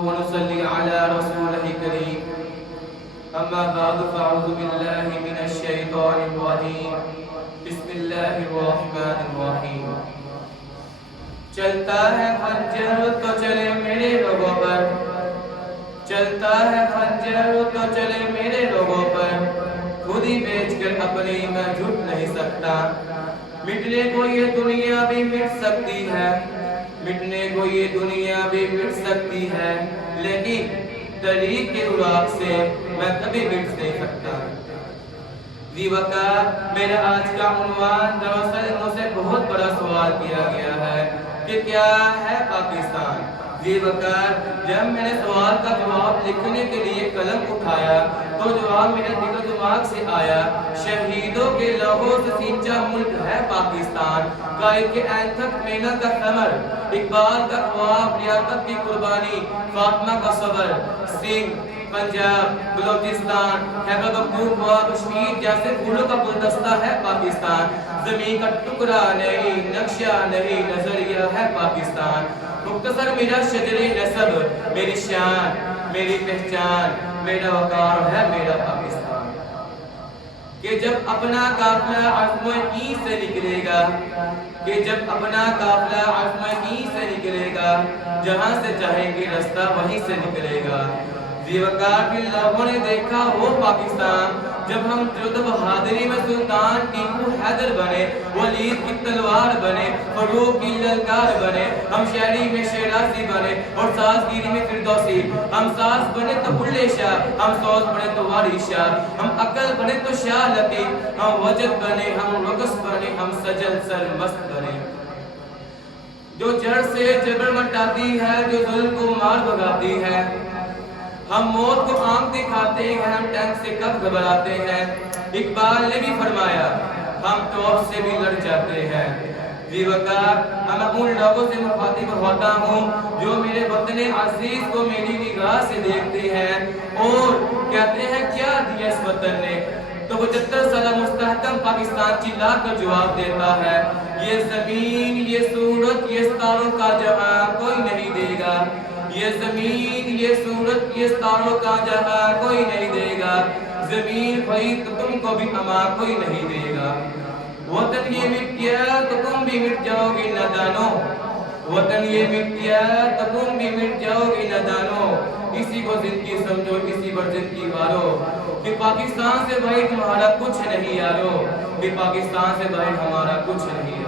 ونصلي على رسوله الكريم أما بعد فأعوذ بالله من الشيطان الرجيم بسم الله الرحمن الرحيم چلتا ہے خنجر تو چلے میرے لوگوں پر چلتا ہے خنجر تو چلے میرے لوگوں پر خود ہی بیچ کر اپنی میں جھٹ نہیں سکتا مٹنے کو یہ دنیا بھی مٹ سکتی ہے مٹنے کو یہ دنیا بھی مٹ سکتی ہے لیکن طریق کے عراق سے میں کبھی مٹ نہیں سکتا جی وقار میرا آج کا عنوان دراصل مجھ سے بہت بڑا سوال کیا گیا ہے کہ کیا ہے پاکستان جی وقار جب میں نے سوال کا جواب لکھنے کے لیے قلم اٹھایا تو جواب میرے دل و دماغ سے آیا شہیدوں کے لہو سے سینچا ملک ہے پاکستان قائد کے اینتھک مینا کا ثمر اقبال کا خواب لیاقت کی قربانی فاطمہ کا صبر سنگھ پنجاب بلوچستان خیبر پختونخوا کشمیر جیسے پھولوں کا گلدستہ ہے پاکستان زمین کا ٹکڑا نہیں نقشہ نہیں نظریہ ہے پاکستان مختصر میرا شجر نسب میری شان میری پہچان میرا وقار ہے میرا پاکستان کہ جب اپنا قافلہ عزم کی سے نکلے گا کہ جب اپنا قافلہ عزم کی سے نکلے گا جہاں سے چاہیں گے رستہ وہیں سے نکلے گا دیوکار بھی لوگوں نے دیکھا وہ پاکستان جب ہم جد بہادری میں سلطان ٹیپو حیدر بنے ولید کی تلوار بنے فاروق کی للکار بنے ہم شہری میں شیرازی بنے اور سازگیری میں فردوسی ہم ساز بنے تو بلے شاہ ہم سوز بنے تو واری شاہ ہم عقل بنے تو شاہ لطیف ہم وجد بنے ہم رقص بنے ہم سجل سر مست بنے جو جڑ سے جبر مٹاتی ہے جو ظلم کو مار بھگاتی ہے ہم موت کو آنکھ دکھاتے ہیں ہم ٹینک سے کب گھبراتے ہیں اقبال نے بھی فرمایا ہم توپ سے بھی لڑ جاتے ہیں جی وقار میں ان لوگوں سے مخاطب ہوتا ہوں جو میرے وطن عزیز کو میری نگاہ سے دیکھتے ہیں اور کہتے ہیں کیا دیا اس وطن نے تو 75 سالہ مستحکم پاکستان چلا کر جواب دیتا ہے یہ زمین یہ صورت یہ ستاروں کا جہاں کوئی نہیں دے گا یہ زمین یہ صورت یہ ستاروں کا جہاں کوئی نہیں دے گا زمین بھائی تو تم کو بھی اما کوئی نہیں دے گا وطن یہ مٹ گیا تو تم بھی مٹ جاؤ گے نادانو وطن یہ مٹ گیا تو تم بھی مٹ جاؤ گے نادانو اسی کو زندگی سمجھو اسی پر زندگی وارو کہ پاکستان سے بھائی تمہارا کچھ نہیں یارو کہ پاکستان سے بھائی ہمارا کچھ نہیں